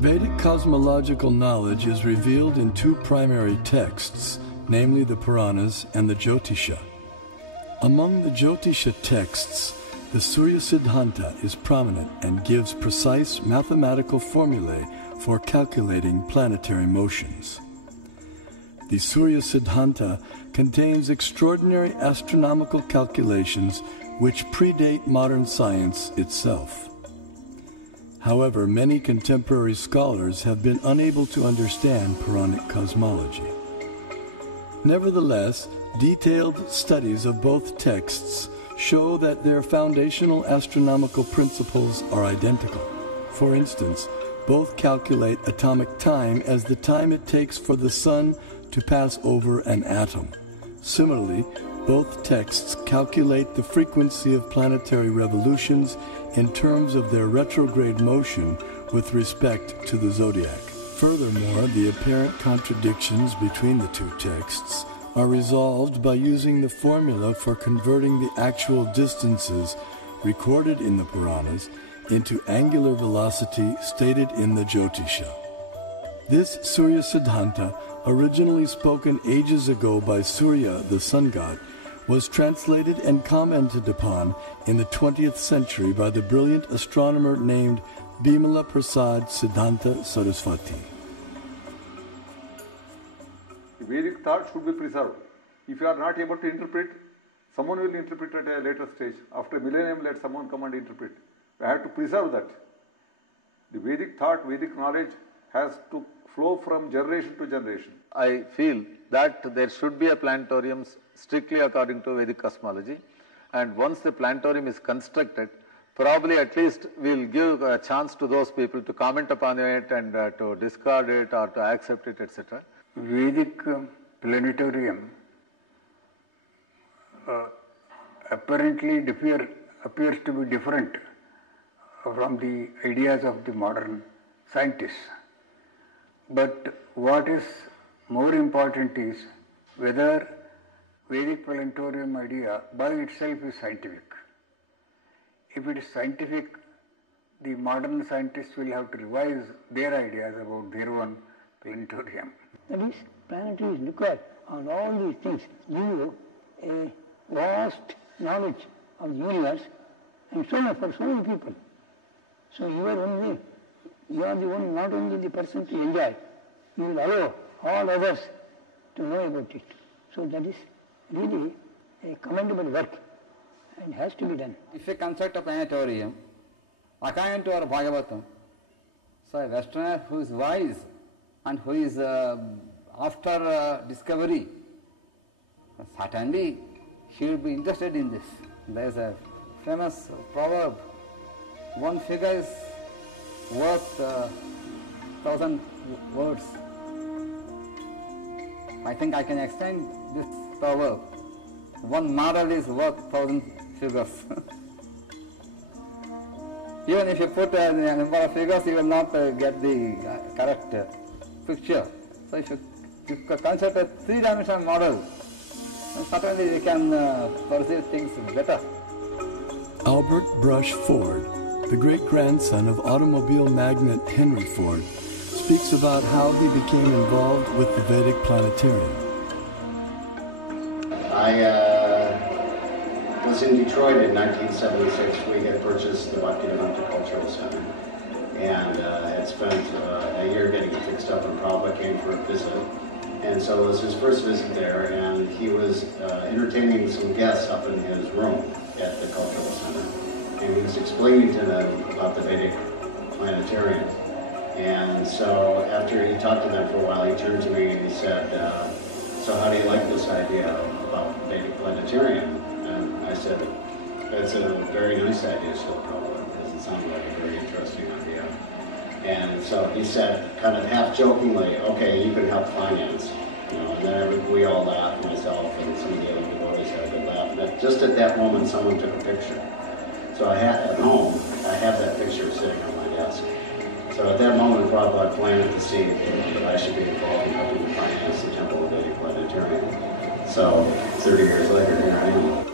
Vedic cosmological knowledge is revealed in two primary texts, namely the Puranas and the Jyotisha. Among the Jyotisha texts, the Surya Siddhanta is prominent and gives precise mathematical formulae for calculating planetary motions. The Surya Siddhanta contains extraordinary astronomical calculations which predate modern science itself. However, many contemporary scholars have been unable to understand Puranic cosmology. Nevertheless, detailed studies of both texts show that their foundational astronomical principles are identical. For instance, both calculate atomic time as the time it takes for the sun to pass over an atom. Similarly, both texts calculate the frequency of planetary revolutions in terms of their retrograde motion with respect to the zodiac. Furthermore, the apparent contradictions between the two texts are resolved by using the formula for converting the actual distances recorded in the Puranas into angular velocity stated in the Jyotisha. This Surya Siddhanta, originally spoken ages ago by Surya, the sun god, was translated and commented upon in the 20th century by the brilliant astronomer named Bimala Prasad Siddhanta Saraswati. Vedic thought should be preserved. If you are not able to interpret, someone will interpret at a later stage. After a millennium, let someone come and interpret. We have to preserve that. The Vedic thought, Vedic knowledge has to flow from generation to generation. I feel that there should be a planetarium strictly according to Vedic cosmology, and once the planetarium is constructed, probably at least we will give a chance to those people to comment upon it and to discard it or to accept it, etc. Vedic planetarium apparently appears to be different from the ideas of the modern scientists. But what is more important is whether Vedic planetarium idea by itself is scientific. If it is scientific, the modern scientists will have to revise their ideas about their own planetarium. That is, planetary is required on all these things, give you a vast knowledge of the universe and so on for so many people. So you are the one, not only the person to enjoy, you will allow all others to know about it. So that is really a commendable work and has to be done. If you construct a planetarium, according to our Bhagavatam, so a Westerner who is wise and who is after discovery, certainly he will be interested in this. There is a famous proverb, one figure is worth 1,000 words. I think I can extend this proverb. One model is worth 1,000 figures. Even if you put a number of figures, you will not get the correct picture. So if you construct a three-dimensional model, then certainly we can perceive things better. Albert Brush Ford, the great-grandson of automobile magnate Henry Ford, speaks about how he became involved with the Vedic planetarium. I was in Detroit in 1976. We had purchased the Bhaktivedanta Cultural Center and had spent a year getting it fixed up, and Prabhupada came for a visit. And so it was his first visit there, and he was entertaining some guests up in his room at the Cultural Center. And he was explaining to them about the Vedic planetarium. And so after he talked to them for a while, he turned to me and he said, so how do you like this idea about Vedic planetarium? And I said, it's a very nice idea still, probably, because it sounded like a very interesting idea. And so he said, kind of half jokingly, okay, you can help finance. You know, and then we all laughed, myself and some of the other devotees had a good laugh. But just at that moment, someone took a picture. So at home, I have that picture sitting on my desk. So at that moment, Prabhupada planted the seed that I should be involved in helping to finance the Temple of Vedic Planetarium. So 30 years later, here I am.